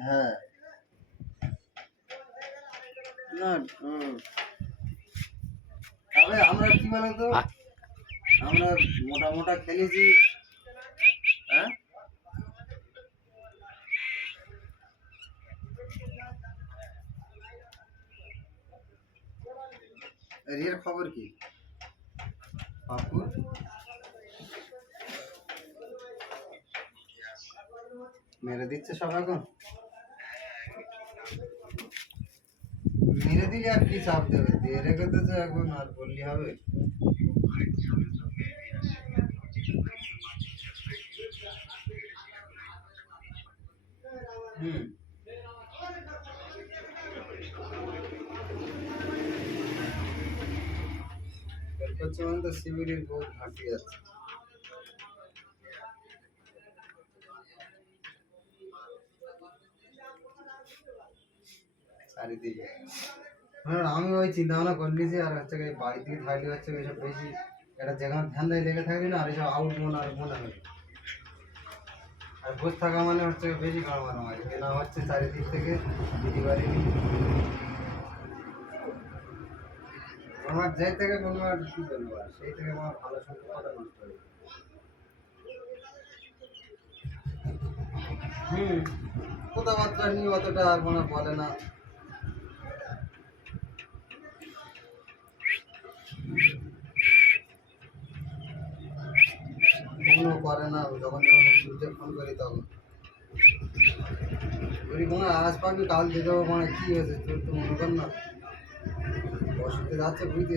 হ্যাঁ। না হুম। তবে আমরা কি বলতো? আ- আমরা মোটা মোটা খেলেছি। হ্যাঁ? রিয়ার খবর কি? পাপু মেরে দিচ্ছে সব এখন? মেরে দিলে আর কি চাপ দেবে দিয়ে রেখে তো যে এখন আর বললি হবে হুম বের করছে মানে তো শিবিরের বহুত ঘাঁটি আছে চারিদিকে। হ্যাঁ আমি ওই চিন্তা ভাবনা করে নিয়েছি আর হচ্ছে কি বাড়ি থেকে থাকলে হচ্ছে এসব বেশি এটা যেখানে ধ্যান দেয় লেগে থাকবি না, আর এসব আউট মনে আর মনে হবে আর বসে থাকা মানে হচ্ছে বেশি কারণ মারামারি কেনা হচ্ছে চারিদিক থেকে দিদি বাড়ি। আমার যেই থেকে কোনো আর কি বলব আর সেই থেকে আমার ভালো সম্পর্কটা নষ্ট হয়ে। হুম, কথাবার্তা নিয়ে অতটা আর মনে বলে না। ফোনও করে না, যখন যখন সূর্যে ফোন করি তখন। বলি কোনো আজ পাবি কাল দেখে মানে কি হয়েছে? তোর তো মনে কর না? অসুবিধা যাচ্ছে বুঝতে